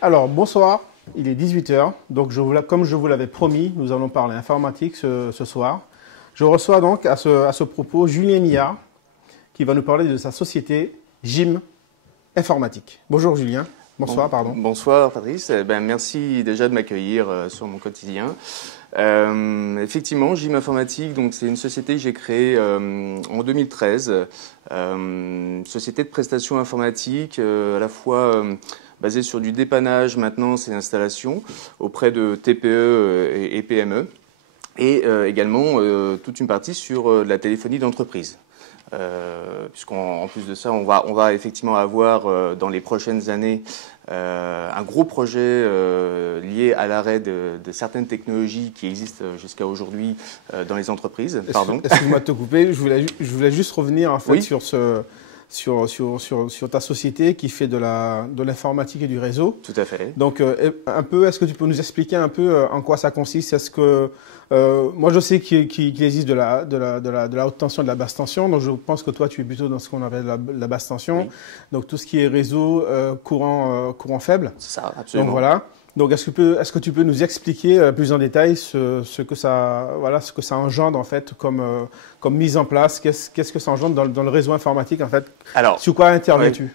Alors, bonsoir, il est 18 heures. Donc, comme je vous l'avais promis, nous allons parler informatique ce soir. Je reçois donc à ce propos Julien Millard, qui va nous parler de sa société Gym Informatique. Bonjour Julien. Bonsoir, pardon. Bonsoir Patrice. Merci déjà de m'accueillir sur mon quotidien. Effectivement, Gym Informatique, donc c'est une société que j'ai créée en 2013, société de prestations informatiques à la fois basée sur du dépannage, maintenance et installation auprès de TPE et PME, et également toute une partie sur la téléphonie d'entreprise. Puisqu'en plus de ça, on va effectivement avoir dans les prochaines années un gros projet lié à l'arrêt de certaines technologies qui existent jusqu'à aujourd'hui dans les entreprises. Excuse-moi de te couper, je voulais juste revenir en fait oui. sur ta société qui fait de l'informatique et du réseau. Tout à fait. Donc, est-ce que tu peux nous expliquer un peu en quoi ça consiste? Est-ce que moi, je sais qu'il existe de la haute tension et de la basse tension. Donc, je pense que toi, tu es plutôt dans ce qu'on appelle la basse tension. Oui. Donc, tout ce qui est réseau, courant faible. C'est ça, absolument. Donc, voilà. Donc, est-ce que tu peux nous expliquer plus en détail ce que ça engendre en fait comme mise en place? Qu'est-ce que ça engendre dans le réseau informatique en fait? Alors, sur quoi interviens-tu? Oui.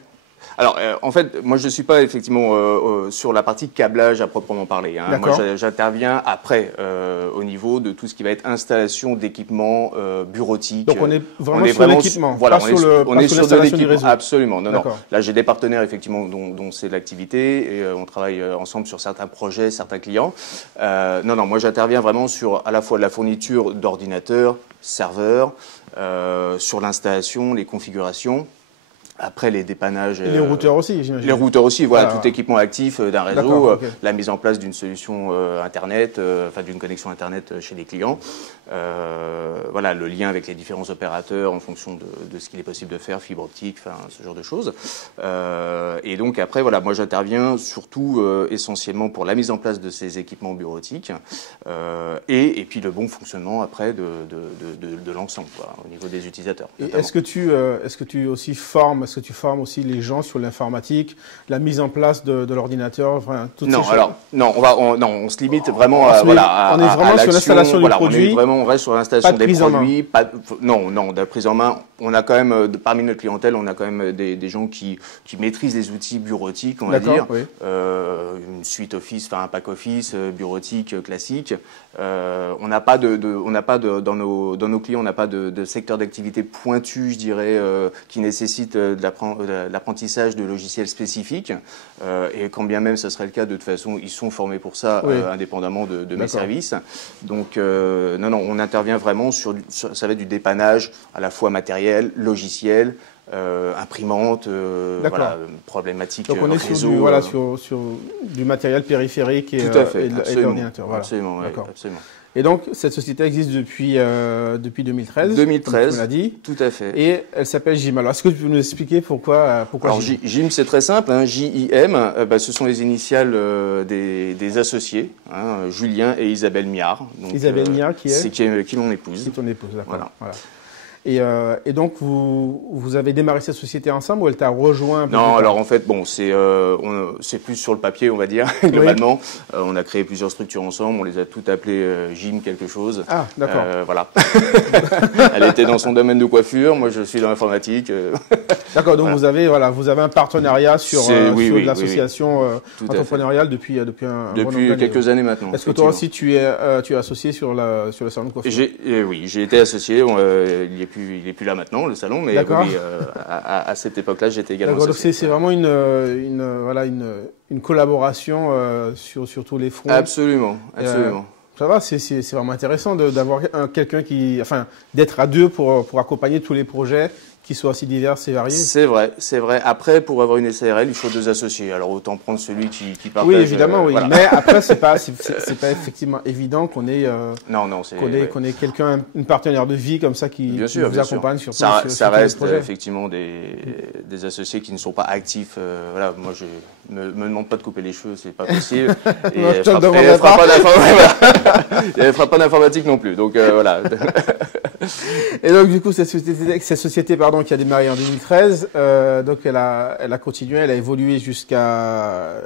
Alors, en fait, moi, je ne suis pas effectivement sur la partie câblage à proprement parler. Hein. Moi, j'interviens après au niveau de tout ce qui va être installation d'équipements bureautiques. Donc, on est vraiment sur l'équipement, voilà, on est sur de l'équipement. Absolument. Non. Là, j'ai des partenaires effectivement dont c'est l'activité et on travaille ensemble sur certains projets, certains clients. Non, moi, j'interviens vraiment sur à la fois la fourniture d'ordinateurs, serveurs, sur l'installation, les configurations. Après les dépannages. Et les routeurs aussi, j'imagine. Les routeurs aussi, voilà, tout équipement actif d'un réseau, okay. La mise en place d'une solution Internet, d'une connexion Internet chez les clients. Voilà, le lien avec les différents opérateurs en fonction de ce qu'il est possible de faire, fibre optique, ce genre de choses. Et donc après, voilà, moi j'interviens surtout essentiellement pour la mise en place de ces équipements bureautiques et puis le bon fonctionnement après de l'ensemble, au niveau des utilisateurs. Est-ce que tu aussi formes aussi les gens sur l'informatique, la mise en place de l'ordinateur, toutes ces choses? On se limite vraiment à sur l'installation du produit. On reste sur l'installation des produits. De la prise en main. On a quand même, parmi notre clientèle, on a quand même des gens qui maîtrisent les outils bureautiques, on va dire. Oui. Une suite Office, un pack Office, bureautique classique. On n'a pas dans nos clients, on n'a pas de secteur d'activité pointu, je dirais, qui nécessite de l'apprentissage de logiciels spécifiques. Et quand bien même ce serait le cas, de toute façon, ils sont formés pour ça, oui. Indépendamment de mes services. Donc, on intervient vraiment ça va être du dépannage à la fois matériel, logiciel, imprimante, problématique. Donc on est réseau, sur du matériel périphérique et l'ordinateur. Voilà. Absolument, oui, absolument. Et donc, cette société existe depuis 2013. 2013, comme tu l'as dit. Tout à fait. Et elle s'appelle Gym. Alors, est-ce que tu peux nous expliquer pourquoi Alors, Gym, c'est très simple. J-I-M, ce sont les initiales des associés, Julien et Isabelle Miard. Donc, Isabelle Miard, qui est qui mon épouse. Qui est ton épouse, d'accord. Voilà. Et donc, vous avez démarré cette société ensemble ou elle t'a rejoint un peu? Non, alors en fait, c'est plus sur le papier, on va dire, globalement. Oui. On a créé plusieurs structures ensemble, on les a toutes appelées Gym quelque chose. Ah, d'accord. Voilà. Elle était dans son domaine de coiffure, moi je suis dans l'informatique. D'accord, donc voilà. vous avez un partenariat sur l'association entrepreneuriale depuis quelques années maintenant. Est-ce que toi aussi tu es associé sur le salon de coiffure? Oui, j'ai été associé. Il est plus là maintenant, le salon, mais oui, à cette époque-là, j'étais également associé. Donc c'est vraiment une collaboration sur tous les fronts. Absolument. Ça va, c'est vraiment intéressant d'avoir quelqu'un d'être à deux pour accompagner tous les projets qui soient aussi divers et variés. C'est vrai. Après, pour avoir une SARL, il faut deux associés. Alors autant prendre celui qui partage. Oui, évidemment, oui. Voilà. Mais après, c'est pas effectivement évident qu'on ait qu'on ait quelqu'un, une partenaire de vie comme ça qui vous accompagne sur ça reste effectivement des associés qui ne sont pas actifs. Voilà, moi je me demande pas de couper les cheveux, c'est pas possible. Et elle fera pas d'informatique non plus. Donc voilà. Et donc, du coup, cette société pardon, qui a démarré en 2013, donc elle a continué, elle a évolué jusqu'à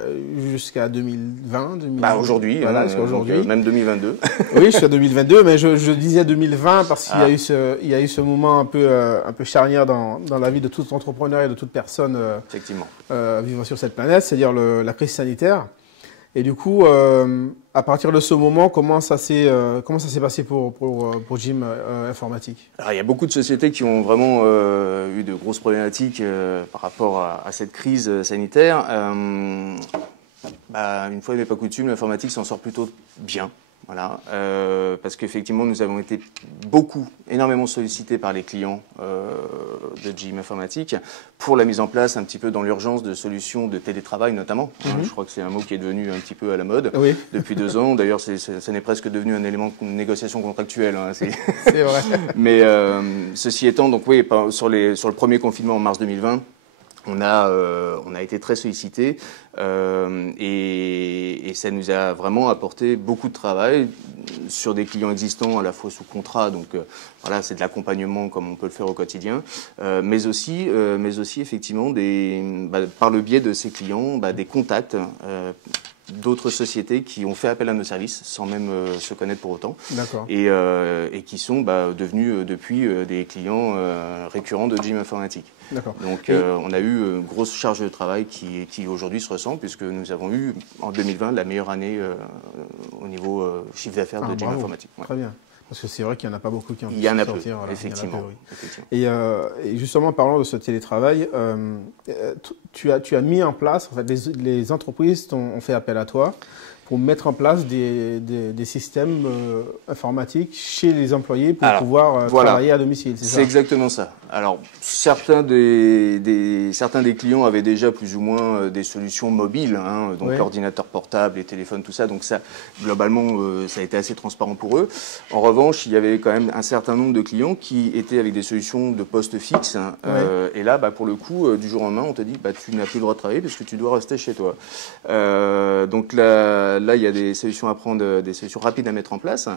2020. Bah aujourd'hui, voilà, hein, aujourd'hui. Même 2022. Oui, jusqu'à 2022, mais je disais 2020 parce qu'il y a eu ce moment un peu charnière dans la vie de tout entrepreneur et de toute personne effectivement. Vivant sur cette planète, c'est-à-dire la crise sanitaire. Et du coup, à partir de ce moment, comment ça s'est passé pour Jim Informatique? Alors, il y a beaucoup de sociétés qui ont vraiment eu de grosses problématiques par rapport à cette crise sanitaire. Une fois n'est pas coutume, l'informatique s'en sort plutôt bien. Voilà, parce qu'effectivement, nous avons été énormément sollicités par les clients de Jim Informatique pour la mise en place un petit peu dans l'urgence de solutions de télétravail notamment. Je crois que c'est un mot qui est devenu un petit peu à la mode depuis 2 ans. D'ailleurs, ça n'est presque devenu un élément de négociation contractuelle. Hein, c'est vrai. Mais ceci étant, donc oui, sur le premier confinement en mars 2020, on a été très sollicités et ça nous a vraiment apporté beaucoup de travail sur des clients existants à la fois sous contrat, donc voilà, c'est de l'accompagnement comme on peut le faire au quotidien, mais aussi effectivement par le biais de ces clients, des contacts d'autres sociétés qui ont fait appel à nos services sans même se connaître pour autant. Et qui sont devenus depuis des clients récurrents de Jim Informatique. Donc on a eu une grosse charge de travail qui aujourd'hui se ressent puisque nous avons eu en 2020 la meilleure année au niveau chiffre d'affaires de Jim Informatique. Ouais. Très bien. Parce que c'est vrai qu'il n'y en a pas beaucoup qui ont pu sortir. Voilà, effectivement. Et justement, parlant de ce télétravail, tu as mis en place, en fait, les entreprises ont fait appel à toi pour mettre en place des systèmes informatiques chez les employés pour pouvoir travailler à domicile. C'est exactement ça. Alors, certains des clients avaient déjà plus ou moins des solutions mobiles, donc l'ordinateur portable, les téléphones, tout ça. Donc ça, globalement, ça a été assez transparent pour eux. En revanche, il y avait quand même un certain nombre de clients qui étaient avec des solutions de poste fixe. Et là, pour le coup, du jour au lendemain, on te dit, tu n'as plus le droit de travailler parce que tu dois rester chez toi. Donc là, il y a des solutions à prendre, des solutions rapides à mettre en place.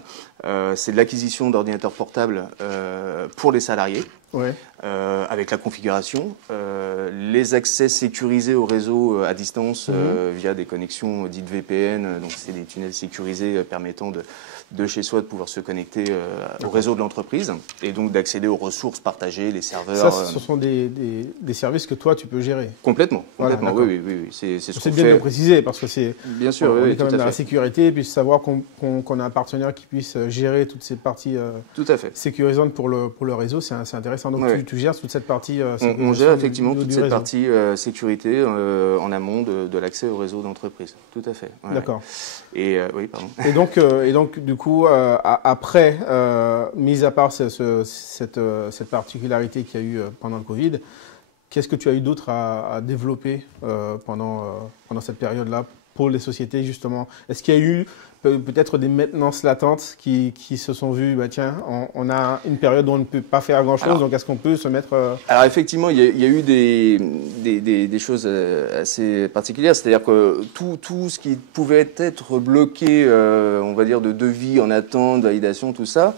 C'est de l'acquisition d'ordinateurs portables pour les salariés. Avec la configuration, les accès sécurisés au réseau à distance via des connexions dites VPN, donc c'est des tunnels sécurisés permettant de chez soi de pouvoir se connecter au réseau de l'entreprise et donc d'accéder aux ressources partagées, les serveurs. Ça, ce sont des services que toi tu peux gérer. Complètement. Voilà, oui. C'est bien de le préciser parce que c'est bien sûr, on est quand même dans la sécurité et puis savoir qu'on a un partenaire qui puisse gérer toutes ces parties sécurisantes pour le réseau, c'est intéressant. Donc tu gères toute cette partie. On gère effectivement toute cette partie sécurité en amont de l'accès au réseau d'entreprise. Tout à fait. D'accord. Et oui, pardon. Et donc du coup, après, mis à part cette particularité qu'il y a eu pendant le Covid, qu'est-ce que tu as eu d'autre à développer pendant cette période-là pour les sociétés justement? Est-ce qu'il y a eu peut-être des maintenances latentes qui se sont vues, tiens, on a une période où on ne peut pas faire grand-chose, donc est-ce qu'on peut se mettre... Alors effectivement, il y a eu des choses assez particulières, c'est-à-dire que tout ce qui pouvait être bloqué, on va dire, de devis en attente, validation, tout ça,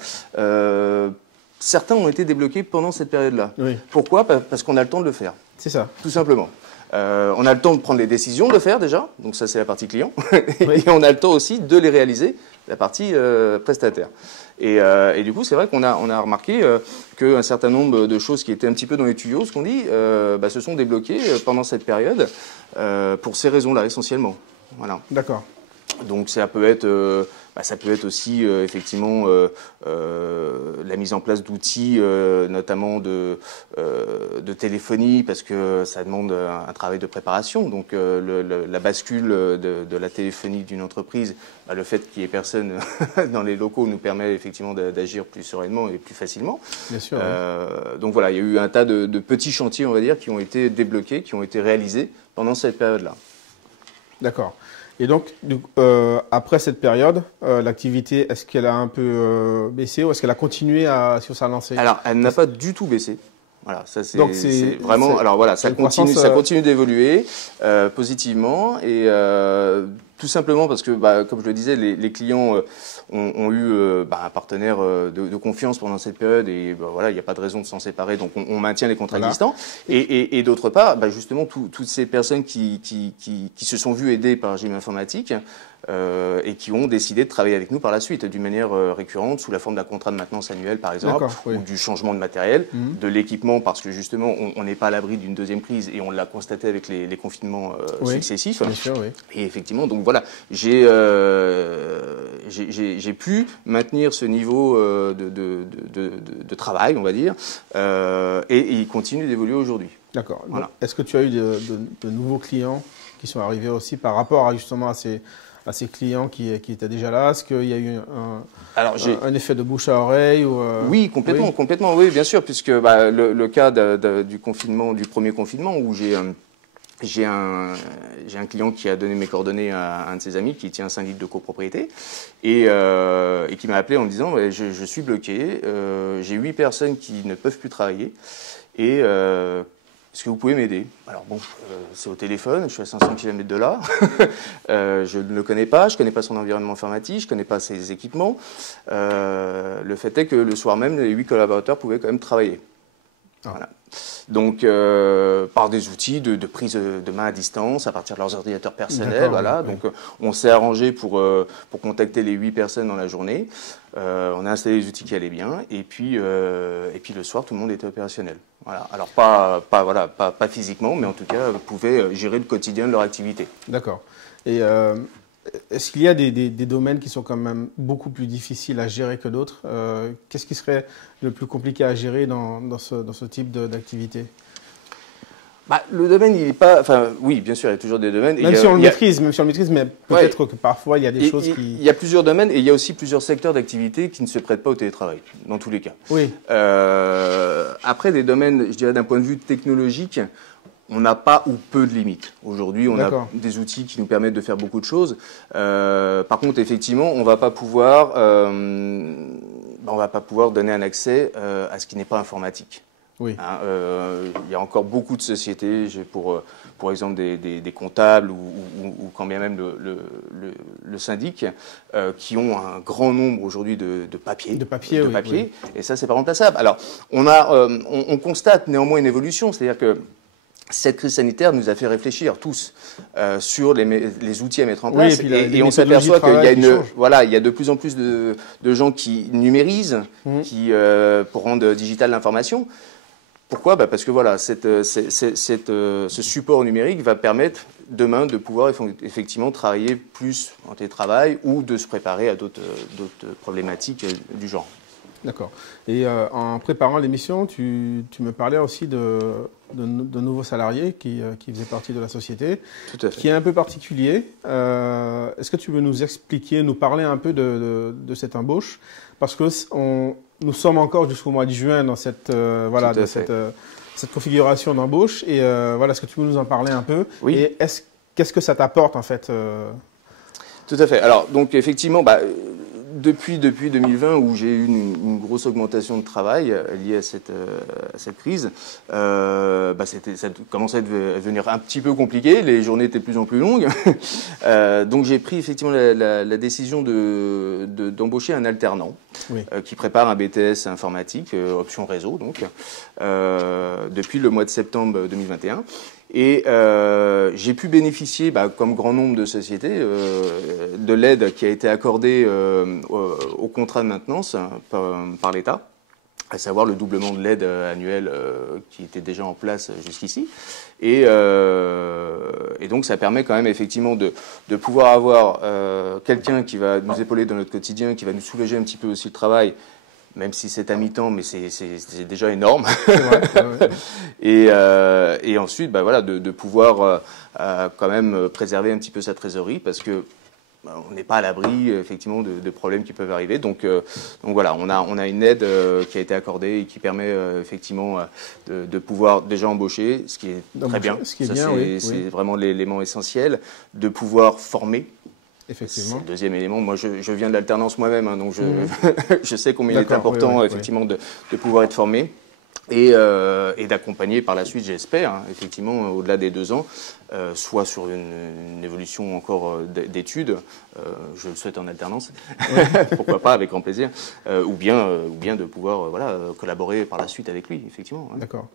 certains ont été débloqués pendant cette période-là. Pourquoi? Parce qu'on a le temps de le faire. C'est ça. Tout simplement. On a le temps de prendre les décisions de le faire déjà, donc ça c'est la partie client, et on a le temps aussi de les réaliser, la partie prestataire. Et du coup c'est vrai qu'on a remarqué qu'un certain nombre de choses qui étaient un petit peu dans les tuyaux, ce qu'on dit, se sont débloquées pendant cette période pour ces raisons-là essentiellement. Voilà. D'accord. Donc ça peut être aussi effectivement la mise en place d'outils, notamment de téléphonie, parce que ça demande un travail de préparation. Donc la bascule de la téléphonie d'une entreprise, le fait qu'il n'y ait personne dans les locaux nous permet effectivement d'agir plus sereinement et plus facilement. Bien sûr. Donc voilà, il y a eu un tas de petits chantiers, on va dire, qui ont été débloqués, qui ont été réalisés pendant cette période-là. D'accord. Et donc, après cette période, l'activité, est-ce qu'elle a un peu baissé ou est-ce qu'elle a continué sur sa lancée? Alors, elle n'a pas du tout baissé. Voilà, ça c'est vraiment. Alors voilà, ça continue d'évoluer positivement et tout simplement parce que, comme je le disais, les clients ont eu un partenaire de confiance pendant cette période et voilà, il n'y a pas de raison de s'en séparer, donc on maintient les contrats existants. Et d'autre part, justement, toutes ces personnes qui se sont vues aidées par Génie Informatique et qui ont décidé de travailler avec nous par la suite, d'une manière récurrente, sous la forme d'un contrat de maintenance annuel, par exemple, ou du changement de matériel, de l'équipement, parce que justement, on n'est pas à l'abri d'une deuxième crise et on l'a constaté avec les confinements successifs. Bien sûr, et effectivement, donc voilà, j'ai pu maintenir ce niveau de travail, on va dire, et il continue d'évoluer aujourd'hui. D'accord. Voilà. Est-ce que tu as eu de nouveaux clients qui sont arrivés aussi par rapport justement à ces clients qui étaient déjà là? Est-ce qu'il y a eu un effet de bouche à oreille Oui, complètement, oui, bien sûr, puisque le cas du premier confinement où j'ai un client qui a donné mes coordonnées à un de ses amis qui tient un syndic de copropriété et qui m'a appelé en me disant je suis bloqué, j'ai 8 personnes qui ne peuvent plus travailler et est-ce que vous pouvez m'aider? Alors bon, c'est au téléphone, je suis à 500 km de là, je ne le connais pas, je ne connais pas son environnement informatique, je ne connais pas ses équipements. Le fait est que le soir même, les 8 collaborateurs pouvaient quand même travailler. Voilà. Donc, par des outils de prise de main à distance, à partir de leurs ordinateurs personnels, voilà. Donc, on s'est arrangé pour contacter les 8 personnes dans la journée. On a installé les outils qui allaient bien, et puis le soir, tout le monde était opérationnel. Voilà. Alors, pas physiquement, mais en tout cas, pouvaient gérer le quotidien de leur activité. D'accord. Et est-ce qu'il y a des domaines qui sont quand même beaucoup plus difficiles à gérer que d'autres? Qu'est-ce qui serait le plus compliqué à gérer dans ce type d'activité? Le domaine, il n'est pas... Enfin, oui, bien sûr, il y a toujours des domaines. Même si on le maîtrise, mais peut-être que parfois, il y a des choses qui... Il y a plusieurs domaines et il y a aussi plusieurs secteurs d'activité qui ne se prêtent pas au télétravail, dans tous les cas. Oui. Après, des domaines, je dirais d'un point de vue technologique, on n'a pas ou peu de limites. Aujourd'hui, on a des outils qui nous permettent de faire beaucoup de choses. Par contre, effectivement, on ne va pas pouvoir donner un accès à ce qui n'est pas informatique. Oui. Il y a encore beaucoup de sociétés, pour exemple des comptables ou quand bien même le syndic, qui ont un grand nombre aujourd'hui de papiers. Oui. Et ça, c'est pas remplaçable. Alors, on constate néanmoins une évolution, c'est-à-dire que cette crise sanitaire nous a fait réfléchir tous sur les outils à mettre en place. Oui, et on s'aperçoit qu'il y a de plus en plus de gens qui numérisent, pour rendre digitale l'information. Pourquoi? Parce que voilà, ce support numérique va permettre demain de pouvoir effectivement travailler plus en télétravail ou de se préparer à d'autres problématiques du genre. D'accord. Et en préparant l'émission, tu me parlais aussi de nouveaux salariés qui faisaient partie de la société, Tout à fait. Qui est un peu particulier. Est-ce que tu veux nous expliquer, nous parler un peu de cette embauche? Parce que nous sommes encore jusqu'au mois de juin dans cette configuration d'embauche. Et est-ce que tu veux nous en parler un peu? Oui. Et qu'est-ce que ça t'apporte en fait? Tout à fait. Alors, donc effectivement, depuis 2020, où j'ai eu une grosse augmentation de travail liée à cette crise, ça commençait à devenir un petit peu compliqué. Les journées étaient de plus en plus longues. Donc j'ai pris effectivement la décision d'embaucher un alternant qui prépare un BTS informatique, option réseau, donc, depuis le mois de septembre 2021. Et j'ai pu bénéficier, comme grand nombre de sociétés, de l'aide qui a été accordée au contrat de maintenance par l'État, à savoir le doublement de l'aide annuelle qui était déjà en place jusqu'ici. Et donc ça permet quand même effectivement de pouvoir avoir quelqu'un qui va nous épauler dans notre quotidien, qui va nous soulager un petit peu aussi le travail, même si c'est à mi-temps, mais c'est déjà énorme. Ouais. Et ensuite, de pouvoir quand même préserver un petit peu sa trésorerie, parce que on n'est pas à l'abri effectivement de problèmes qui peuvent arriver. Donc voilà, on a une aide qui a été accordée et qui permet effectivement de pouvoir déjà embaucher, ce qui est très bien. C'est vraiment l'élément essentiel, de pouvoir former. Effectivement. C'est le deuxième élément. Moi, je viens de l'alternance moi-même, donc je sais combien il est important effectivement de pouvoir être formé. et d'accompagner par la suite, j'espère, hein, effectivement, au-delà des 2 ans, soit sur une évolution encore d'études, je le souhaite en alternance, pourquoi pas, avec grand plaisir, ou bien de pouvoir collaborer par la suite avec lui, effectivement. Ouais. D'accord.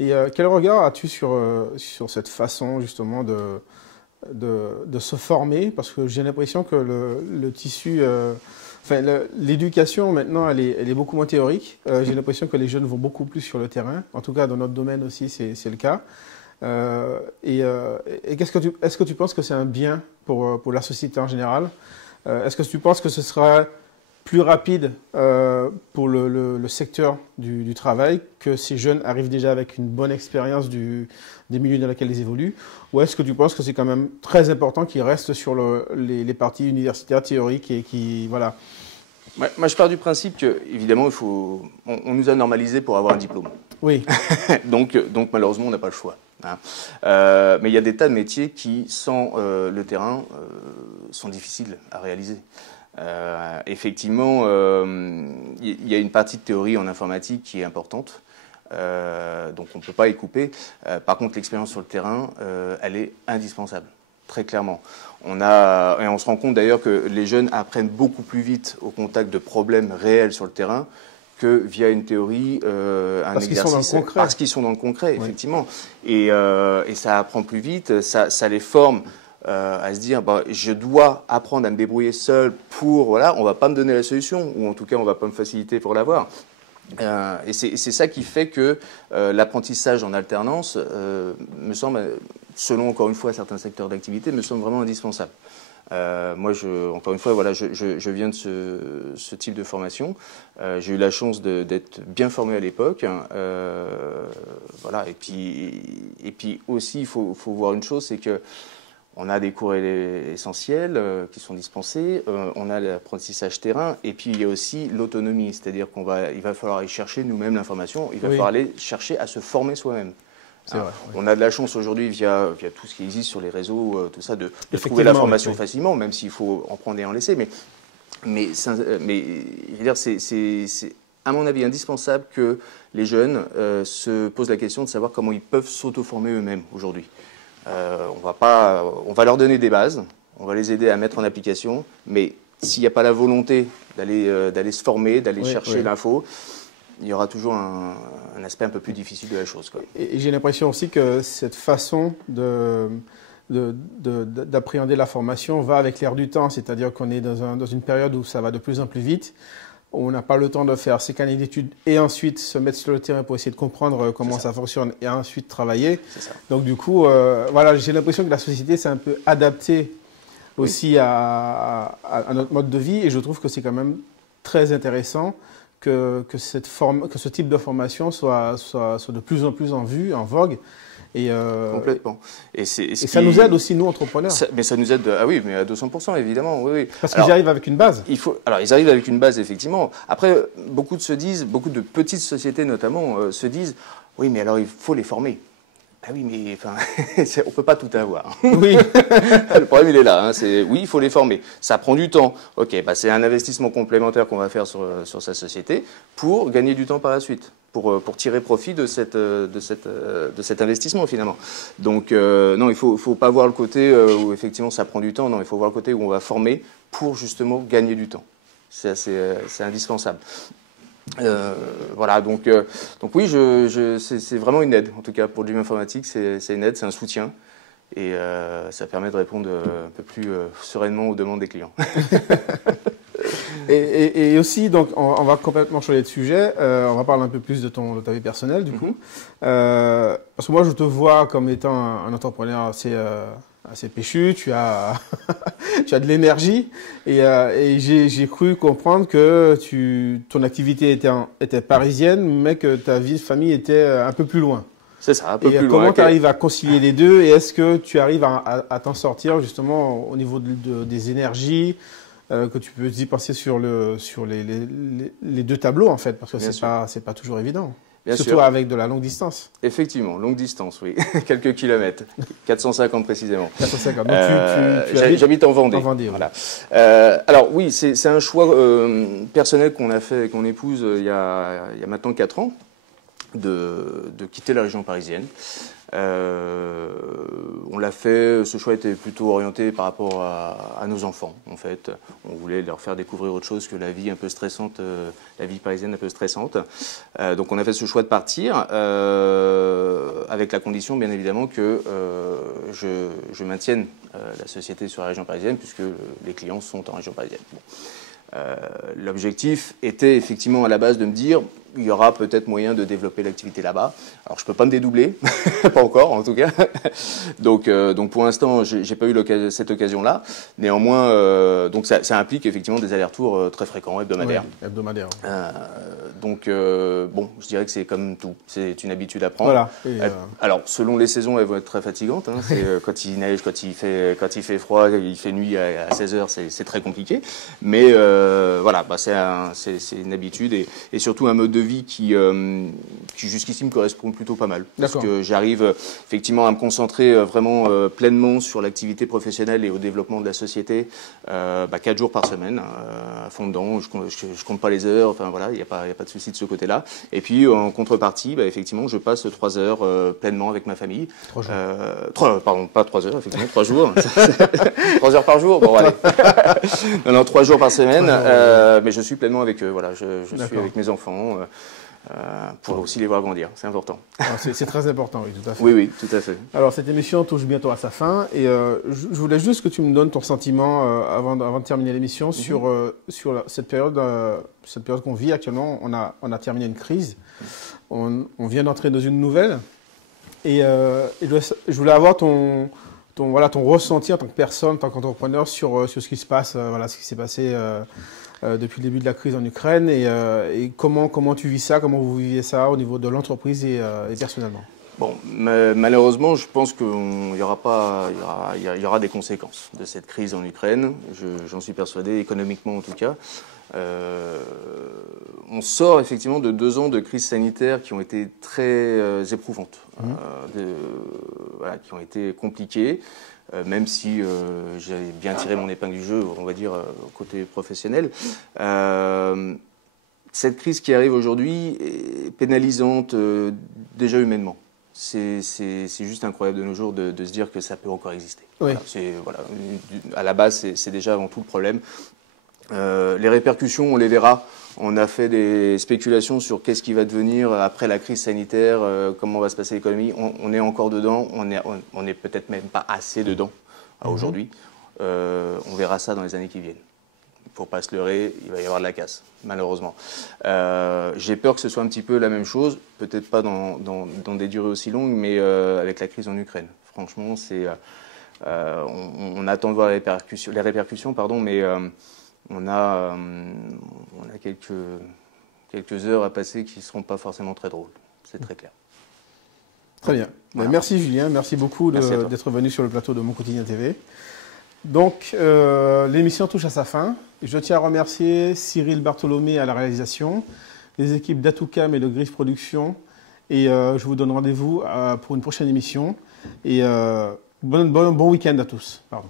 Et quel regard as-tu sur cette façon justement de se former? Parce que j'ai l'impression que le tissu... l'éducation maintenant, elle est beaucoup moins théorique. J'ai l'impression que les jeunes vont beaucoup plus sur le terrain. En tout cas, dans notre domaine aussi, c'est le cas. Est-ce que tu penses que c'est un bien pour la société en général? Est-ce que tu penses que ce sera plus rapide pour le secteur du travail, que ces jeunes arrivent déjà avec une bonne expérience des milieux dans lesquels ils évoluent? Ou est-ce que tu penses que c'est quand même très important qu'ils restent sur les parties universitaires théoriques et qui, voilà? Moi, je pars du principe que, évidemment, on nous a normalisé pour avoir un diplôme. Oui. donc, malheureusement, on n'a pas le choix. Hein. Mais il y a des tas de métiers qui, sans le terrain, sont difficiles à réaliser. Effectivement, il y a une partie de théorie en informatique qui est importante, donc on ne peut pas y couper. Par contre, l'expérience sur le terrain, elle est indispensable, très clairement. Et on se rend compte d'ailleurs que les jeunes apprennent beaucoup plus vite au contact de problèmes réels sur le terrain que via une théorie, un exercice. Parce qu'ils sont dans le concret, effectivement. Et ça apprend plus vite, ça les forme à se dire, je dois apprendre à me débrouiller seul pour, voilà, on va pas me donner la solution, ou en tout cas, on va pas me faciliter pour l'avoir. Et c'est ça qui fait que l'apprentissage en alternance me semble, selon encore une fois certains secteurs d'activité, me semble vraiment indispensable. Moi, encore une fois, voilà, je viens de ce type de formation. J'ai eu la chance d'être bien formé à l'époque. Voilà, et puis aussi, il faut voir une chose, c'est que on a des cours essentiels qui sont dispensés, on a l'apprentissage terrain, et puis il y a aussi l'autonomie, c'est-à-dire il va falloir aller chercher nous-mêmes l'information, il va falloir aller chercher à se former soi-même. Vrai, on a de la chance aujourd'hui via tout ce qui existe sur les réseaux, tout ça, de trouver l'information facilement, même s'il faut en prendre et en laisser. Mais je veux dire, c'est à mon avis indispensable que les jeunes se posent la question de savoir comment ils peuvent s'auto-former eux-mêmes aujourd'hui. On va leur donner des bases, on va les aider à mettre en application, mais s'il n'y a pas la volonté d'aller se former, d'aller chercher l'info, il y aura toujours un aspect un peu plus difficile de la chose, quoi. Et j'ai l'impression aussi que cette façon d'appréhender la formation va avec l'air du temps, c'est-à-dire qu'on est dans une période où ça va de plus en plus vite. On n'a pas le temps de faire 5 années d'études et ensuite se mettre sur le terrain pour essayer de comprendre comment ça fonctionne et ensuite travailler. Donc du coup, voilà, j'ai l'impression que la société s'est un peu adaptée aussi à notre mode de vie, et je trouve que c'est quand même très intéressant que ce type de formation soit de plus en plus en vue, en vogue. Complètement. Et ça nous aide aussi, nous, entrepreneurs. Mais ça nous aide, ah oui, mais à 200%, évidemment. Oui. Parce qu'ils arrivent avec une base. Alors, ils arrivent avec une base, effectivement. Après, beaucoup de petites sociétés, notamment, se disent, oui, mais alors, il faut les former. Ah oui, mais enfin, on ne peut pas tout avoir. Oui. Le problème, il est là. Hein, oui, il faut les former. Ça prend du temps. Ok, c'est un investissement complémentaire qu'on va faire sur sa société pour gagner du temps par la suite, pour tirer profit de cet investissement, finalement. Donc, non, il ne faut pas voir le côté où, effectivement, ça prend du temps. Non, il faut voir le côté où on va former pour, justement, gagner du temps. C'est indispensable. Voilà, donc oui, c'est vraiment une aide, en tout cas pour le gym informatique, c'est une aide, c'est un soutien, et ça permet de répondre un peu plus sereinement aux demandes des clients. et aussi, donc, on va complètement changer de sujet, on va parler un peu plus de ta vie personnelle, du coup, parce que moi je te vois comme étant un entrepreneur assez péchu, tu as de l'énergie, et j'ai cru comprendre que ton activité était parisienne, mais que ta vie de famille était un peu plus loin. C'est ça, un peu plus loin. Comment tu arrives à concilier les deux, et est-ce que tu arrives à t'en sortir justement au niveau des énergies, que tu peux y penser sur les deux tableaux, en fait, parce que c'est pas toujours évident. Bien Surtout sûr. avec de la longue distance. Effectivement, longue distance, oui. Quelques kilomètres. 450 précisément. 450. Donc j'habite en Vendée. En Vendée, oui. Voilà. Alors oui, c'est un choix personnel qu'on a fait avec mon épouse il y a maintenant 4 ans. de quitter la région parisienne. On l'a fait, ce choix était plutôt orienté par rapport à nos enfants, en fait. On voulait leur faire découvrir autre chose que la vie un peu stressante, la vie parisienne un peu stressante. Donc on a fait ce choix de partir, avec la condition, bien évidemment, que je maintienne la société sur la région parisienne, puisque les clients sont en région parisienne. Bon. L'objectif était effectivement à la base de me dire il y aura peut-être moyen de développer l'activité là-bas. Alors je peux pas me dédoubler, pas encore en tout cas. Donc pour l'instant j'ai pas eu cette occasion-là. Néanmoins donc ça implique effectivement des allers-retours très fréquents, hebdomadaires. Oui, hebdomadaires. Donc bon, je dirais que c'est comme tout, c'est une habitude à prendre. Voilà. Alors selon les saisons, elles vont être très fatigantes. Hein. C'est quand il neige, quand il fait froid, il fait nuit à 16h, c'est très compliqué. Mais voilà, bah, c'est une habitude et surtout un mode de vie qui jusqu'ici me correspond plutôt pas mal. Parce que j'arrive effectivement à me concentrer vraiment pleinement sur l'activité professionnelle et au développement de la société 4 jours par semaine, à fond dedans. Je compte pas les heures, enfin voilà, il n'y a pas de souci de ce côté-là. Et puis en contrepartie, effectivement, je passe 3 heures pleinement avec ma famille. 3 jours. Pardon, pas 3 heures, effectivement, 3 jours. 3 heures par jour, bon allez. Non, 3 jours par semaine, mais je suis pleinement avec eux. Voilà, je suis avec mes enfants. Pour aussi les voir grandir, c'est important. C'est très important, oui, tout à fait. Oui, tout à fait. Alors, cette émission touche bientôt à sa fin, et je voulais juste que tu me donnes ton sentiment avant de terminer l'émission sur cette période qu'on vit actuellement. On a terminé une crise, on vient d'entrer dans une nouvelle, et je voulais avoir ton ressenti en tant que personne, en tant qu'entrepreneur sur ce qui se passe, ce qui s'est passé depuis le début de la crise en Ukraine et comment tu vis ça, comment vous vivez ça au niveau de l'entreprise et personnellement. Bon, malheureusement, je pense qu'il y aura des conséquences de cette crise en Ukraine. J'en suis persuadé, économiquement en tout cas. On sort effectivement de 2 ans de crise sanitaire qui ont été très éprouvantes, qui ont été compliquées. Même si j'ai bien tiré mon épingle du jeu, on va dire, côté professionnel. Cette crise qui arrive aujourd'hui est pénalisante déjà humainement. C'est juste incroyable de nos jours de se dire que ça peut encore exister. Oui. À la base, c'est déjà avant tout le problème. Les répercussions, on les verra. On a fait des spéculations sur qu'est-ce qui va devenir après la crise sanitaire, comment va se passer l'économie. On est encore dedans, on est peut-être même pas assez dedans aujourd'hui. On verra ça dans les années qui viennent. Pour pas se leurrer, il va y avoir de la casse, malheureusement. J'ai peur que ce soit un petit peu la même chose, peut-être pas dans des durées aussi longues, mais avec la crise en Ukraine. Franchement, on attend de voir les répercussions, mais on a quelques heures à passer qui ne seront pas forcément très drôles. C'est très clair. Très bien. Voilà. Merci Julien, merci beaucoup d'être venu sur le plateau de Mon Quotidien TV. Donc, l'émission touche à sa fin. Je tiens à remercier Cyril Bartholomé à la réalisation, les équipes d'Atoucam et de Griff Productions. Et je vous donne rendez-vous pour une prochaine émission. Et bon week-end à tous. Pardon.